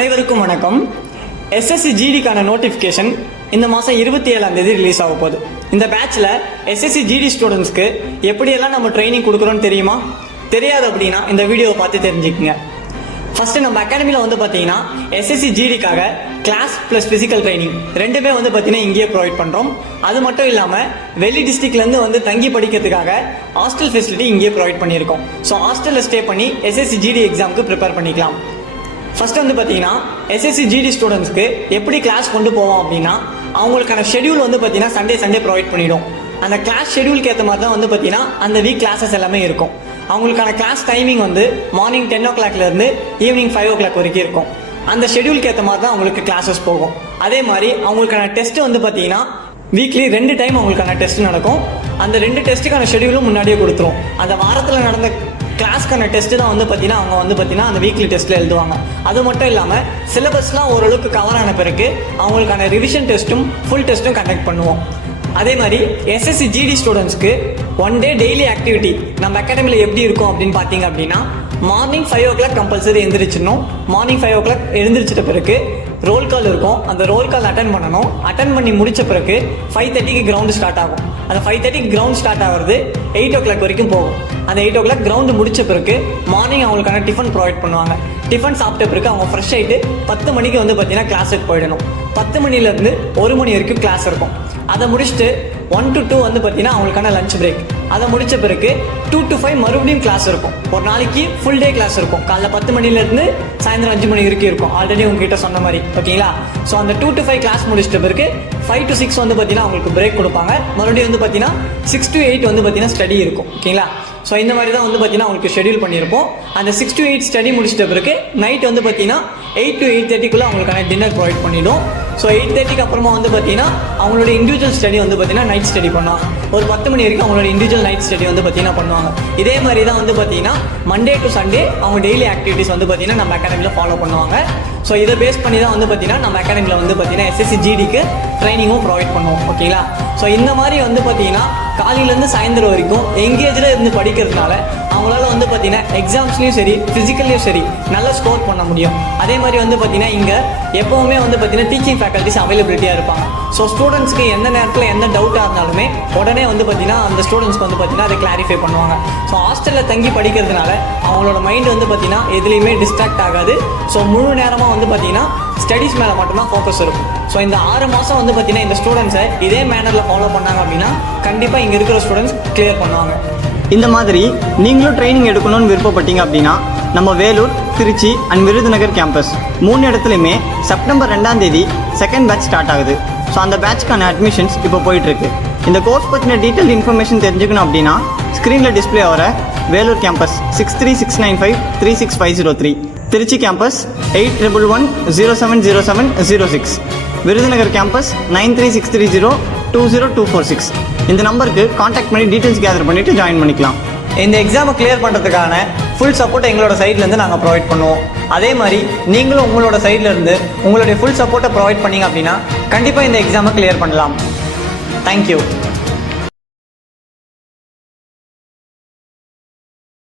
அனைவருக்கும் வணக்கம். SSC ஜிடிக்கான notification இந்த மாதம் 27ஆம் தேதி ரிலீஸ் ஆக போகுது. இந்த பேட்சில் எஸ்எஸ்சி ஜிடி ஸ்டூடெண்ட்ஸ்க்கு எப்படியெல்லாம் நம்ம ட்ரைனிங் கொடுக்குறோன்னு தெரியுமா? தெரியாது அப்படின்னா இந்த வீடியோவை பார்த்து தெரிஞ்சுக்கங்க. ஃபஸ்ட்டு நம்ம அகாடமியில் வந்து பார்த்தீங்கன்னா எஸ்எஸ்சி ஜிடிக்காக கிளாஸ் ப்ளஸ் ஃபிசிக்கல் ட்ரைனிங் ரெண்டுமே வந்து பார்த்தீங்கன்னா இங்கேயே ப்ரொவைட் பண்ணுறோம். அது மட்டும் இல்லாமல் வெளி டிஸ்ட்ரிக்ட்லேருந்து வந்து தங்கி படிக்கிறதுக்காக ஹாஸ்டல் ஃபெசிலிட்டி இங்கேயே ப்ரொவைட் பண்ணியிருக்கோம். ஸோ ஹாஸ்டலில் ஸ்டே பண்ணி எஸ்எஸ்சி ஜிடி எக்ஸாமுக்கு ப்ரிப்பேர் பண்ணிக்கலாம். ஃபர்ஸ்ட் வந்து பார்த்தீங்கன்னா எஸ்எஸ்சி ஜிடி ஸ்டூடெண்ட்ஸ்க்கு எப்படி கிளாஸ் கொண்டு போவோம் அப்படின்னா அவங்களுக்கான ஷெடியூல் வந்து பார்த்தீங்கன்னா சண்டே ப்ரொவைட் பண்ணிவிடும். அந்த கிளாஸ் ஷெடியூலுக்கு ஏற்ற மாதிரி தான் வந்து பார்த்தீங்கன்னா அந்த வீக் கிளாஸஸ் எல்லாமே இருக்கும். அவங்களுக்கான கிளாஸ் டைமிங் வந்து மார்னிங் 10 o'clockலேருந்து ஈவினிங் 5 o'clock வரைக்கும் இருக்கும். அந்த ஷெடியூலுக்கு ஏற்ற மாதிரி தான் அவங்களுக்கு கிளாஸஸ் போகும். அதே மாதிரி அவங்களுக்கான டெஸ்ட்டு வந்து பார்த்தீங்கன்னா வீக்லி 2 டைம் அவங்களுக்கான டெஸ்ட் நடக்கும். அந்த 2 டெஸ்ட்டுக்கான ஷெடியூலும் முன்னாடியே கொடுத்துரும். அந்த வாரத்தில் நடந்த கிளாஸ்க்கான டெஸ்ட்டு தான் வந்து பார்த்தீங்கன்னா அவங்க வந்து பார்த்தீங்கன்னா அந்த வீக்லி டெஸ்ட்டில் எழுதுவாங்க. அது மட்டும் இல்லாமல் சிலபஸ்லாம் ஓரளவுக்கு கவர் ஆன பிறகு அவங்களுக்கான ரிவிஷன் டெஸ்ட்டும் ஃபுல் டெஸ்ட்டும் கண்டக்ட் பண்ணுவோம். அதே மாதிரி எஸ்எஸ்சி ஜிடி ஸ்டூடெண்ட்ஸ்க்கு 1 day டெய்லி ஆக்டிவிட்டி நம்ம அகாடமியில் எப்படி இருக்கும் அப்படின்னு பார்த்தீங்க அப்படின்னா மார்னிங் 5 o'clock கம்பல்சரி எழுந்திரிச்சிடணும். மார்னிங் 5 o'clock எழுந்திரிச்சிட்ட பிறகு ரோல் கால் இருக்கும். அந்த ரோல் கால் அட்டன் பண்ணணும். அட்டன் பண்ணி முடித்த பிறகு 5:30க்கு கிரவுண்டு ஸ்டார்ட் ஆகும். அந்த 5:30க்கு கிரவுண்ட் ஸ்டார்ட் ஆகிறது 8 o'clock வரைக்கும் போகும். அந்த 8 o'clock கிரவுண்டு முடித்த பிறகு மார்னிங் அவங்களுக்கான டிஃபன் ப்ரொவைட் பண்ணுவாங்க. டிஃபன் சாப்பிட்ட பிறகு அவங்க ஃப்ரெஷ் ஆகிட்டு 10 மணிக்கு வந்து பார்த்தீங்கன்னா கிளாஸுக்கு போயிடணும். 10 மணிலேருந்து 1 மணி வரைக்கும் கிளாஸ் இருக்கும். அதை முடிச்சுட்டு 1 to 2 வந்து பார்த்தீங்கன்னா அவங்களுக்கான லஞ்ச் பிரேக். அதை முடித்த பிறகு 2 to 5 மறுபடியும் கிளாஸ் இருக்கும். ஒரு நாளைக்கு ஃபுல் டே கிளாஸ் இருக்கும். காலைல 10 மணிலேருந்து சாயந்தரம் 5 மணி வரைக்கும் இருக்கும். ஆல்ரெடி உங்ககிட்ட சொன்ன மாதிரி ஓகேங்களா. ஸோ அந்த 2 to 5 கிளாஸ் முடிச்சிட்ட பிறகு 5 to 6 வந்து பார்த்தீங்கன்னா அவங்களுக்கு பிரேக் கொடுப்பாங்க. மறுபடியும் வந்து பார்த்தீங்கன்னா 6 to 8 வந்து பார்த்தீங்கன்னா ஸ்டடி இருக்கும். ஓகேங்களா. ஸோ இந்த மாதிரி தான் வந்து பார்த்தீங்கன்னா அவங்களுக்கு ஷெடியூல் பண்ணியிருப்போம். அந்த 6 to 8 ஸ்டடி முடிச்சிட்ட பிறகு நைட் வந்து பார்த்தீங்கன்னா 8 to 8:30க்குள்ளே அவங்களுக்கான டின்னர் ப்ரொவைட் பண்ணிவிடும். ஸோ 8:30க்கு அப்புறமா வந்து பார்த்தீங்கன்னா அவங்களோட இண்டிவிஜுவல் ஸ்டடி வந்து பார்த்தீங்கன்னா நைட் ஸ்டடி பண்ணுவாங்க. ஒரு 10 மணி வரைக்கும் அவங்களோட இண்டிவிஜுவல் நைட் ஸ்டடி வந்து பார்த்தீங்கன்னா பண்ணுவாங்க. இதே மாதிரி தான் வந்து பார்த்தீங்கன்னா மண்டே டு சண்டே அவங்க டெய்லி ஆக்டிவிட்டிஸ் வந்து பார்த்தீங்கன்னா நம்ம அகாடமியில் ஃபாலோ பண்ணுவாங்க. ஸோ இதை பேஸ் பண்ணி தான் வந்து பார்த்தீங்கன்னா நம்ம அகாடமியில் வந்து பார்த்தீங்கன்னா எஸ்எஸ்சி ஜிடிக்கு ட்ரைனிங்கும் ப்ரொவைட் பண்ணுவோம். ஓகேங்களா. ஸோ இந்த மாதிரி வந்து பார்த்தீங்கன்னா காலையிலேருந்து சாயந்தரம் வரைக்கும் எங்கேஜில் இருந்து படிக்கிறதுனால அவங்களால வந்து பார்த்தீங்கன்னா எக்ஸாம்ஸ்லையும் சரி ஃபிசிக்கல்லையும் சரி நல்லா ஸ்கோர் பண்ண முடியும். அதே மாதிரி வந்து பார்த்தீங்கன்னா இங்கே எப்போவுமே வந்து பார்த்தீங்கன்னா டீச்சிங் ஃபேக்கல்ட்டிஸ் அவைலபிலிட்டியாக இருப்பாங்க. ஸோ ஸ்டூடெண்ட்ஸ்க்கு எந்த நேரத்தில் எந்த டவுட்டாக இருந்தாலுமே உடனே வந்து பார்த்தீங்கன்னா அந்த ஸ்டூடெண்ட்ஸ்க்கு வந்து பார்த்தீங்கன்னா அதை கிளாரிஃபை பண்ணுவாங்க. ஸோ ஹாஸ்டலில் தங்கி படிக்கிறதுனால அவங்களோட மைண்ட் வந்து பார்த்தீங்கன்னா எதுலேயுமே டிஸ்ட்ராக்ட் ஆகாது. ஸோ முழு நேரமாக வந்து பார்த்தீங்கன்னா ஸ்டடீஸ் மேலே மட்டும்தான் ஃபோக்கஸ் இருக்கும். ஸோ இந்த 6 மாதம் வந்து பார்த்தீங்கன்னா இந்த ஸ்டூடெண்ட்ஸை இதே மேனரில் ஃபாலோ பண்ணாங்க அப்படின்னா கண்டிப்பாக இங்கே இருக்கிற ஸ்டூடெண்ட்ஸ் கிளியர் பண்ணுவாங்க. இந்த மாதிரி நீங்களும் ட்ரைனிங் எடுக்கணும்னு விருப்பப்பட்டீங்க அப்படின்னா நம்ம வேலூர், திருச்சி அண்ட் விருதுநகர் கேம்பஸ் 3 இடத்துலையுமே செப்டம்பர் 2ஆம் தேதி செகண்ட் பேட்ச் ஸ்டார்ட் ஆகுது. ஸோ அந்த பேட்ச்க்கான அட்மிஷன்ஸ் இப்போ போயிட்டுருக்கு. இந்த கோர்ஸ் பற்றின டீட்டெயில் இன்ஃபர்மேஷன் தெரிஞ்சுக்கணும் அப்படின்னா ஸ்க்ரீனில் டிஸ்பிளே ஆகிற Vellore campus 6369536503, Trichy campus 8111070706, Virudhunagar campus 9363020246 இந்த நம்பருக்கு காண்டாக்ட் பண்ணி டீட்டெயில்ஸ் கேதர் பண்ணிவிட்டு ஜாயின் பண்ணிக்கலாம். இந்த எக்ஸாமை கிளியர் பண்ணுறதுக்கான ஃபுல் சப்போர்ட் எங்களோட சைட்லேருந்து நாங்கள் ப்ரொவைட் பண்ணுவோம். அதே மாதிரி நீங்களும் உங்களோட சைட்லேருந்து உங்களுடைய ஃபுல் சப்போர்ட்டை ப்ரொவைட் பண்ணிங்க அப்படின்னா கண்டிப்பாக இந்த எக்ஸாமை கிளியர் பண்ணலாம். தேங்க்யூ.